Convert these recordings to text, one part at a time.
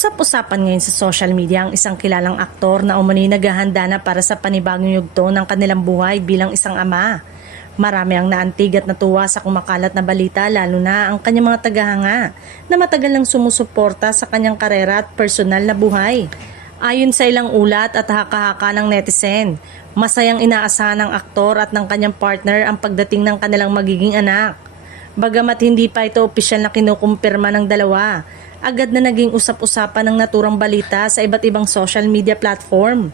Usap-usapan ngayon sa social media ang isang kilalang aktor na umano'y naghahanda na para sa panibagong yugto ng kanilang buhay bilang isang ama. Marami ang naantig at natuwa sa kumakalat na balita, lalo na ang kanyang mga tagahanga na matagal nang sumusuporta sa kanyang karera at personal na buhay. Ayon sa ilang ulat at haka-haka ng netizen, masayang inaasahan ng aktor at ng kanyang partner ang pagdating ng kanilang magiging anak. Bagamat hindi pa ito opisyal na kinukumpirma ng dalawa, agad na naging usap-usapan ng naturang balita sa iba't ibang social media platform.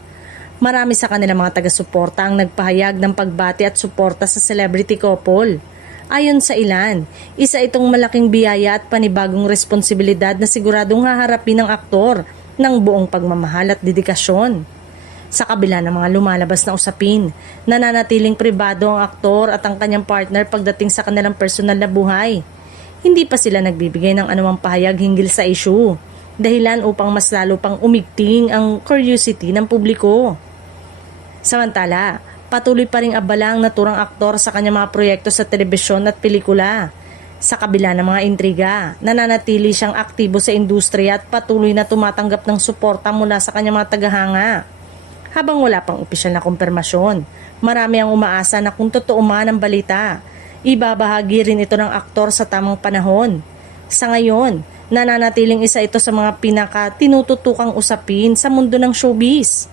Marami sa kanilang mga taga-suporta ang nagpahayag ng pagbati at suporta sa celebrity couple. Ayon sa ilan, isa itong malaking biyaya at panibagong responsibilidad na siguradong haharapin ng aktor ng buong pagmamahal at dedikasyon. Sa kabila ng mga lumalabas na usapin, nananatiling pribado ang aktor at ang kanyang partner pagdating sa kanilang personal na buhay. Hindi pa sila nagbibigay ng anumang pahayag hinggil sa issue, dahilan upang mas lalo pang umigting ang curiosity ng publiko. Samantala, patuloy pa ring abala ang naturang aktor sa kanyang mga proyekto sa telebisyon at pelikula. Sa kabila ng mga intriga, nananatili siyang aktibo sa industriya at patuloy na tumatanggap ng suporta mula sa kanyang mga tagahanga. Habang wala pang opisyal na kumpirmasyon, marami ang umaasa na kung totoo man ang balita, ibabahagi rin ito ng aktor sa tamang panahon. Sa ngayon, nananatiling isa ito sa mga pinaka tinututukang usapin sa mundo ng showbiz.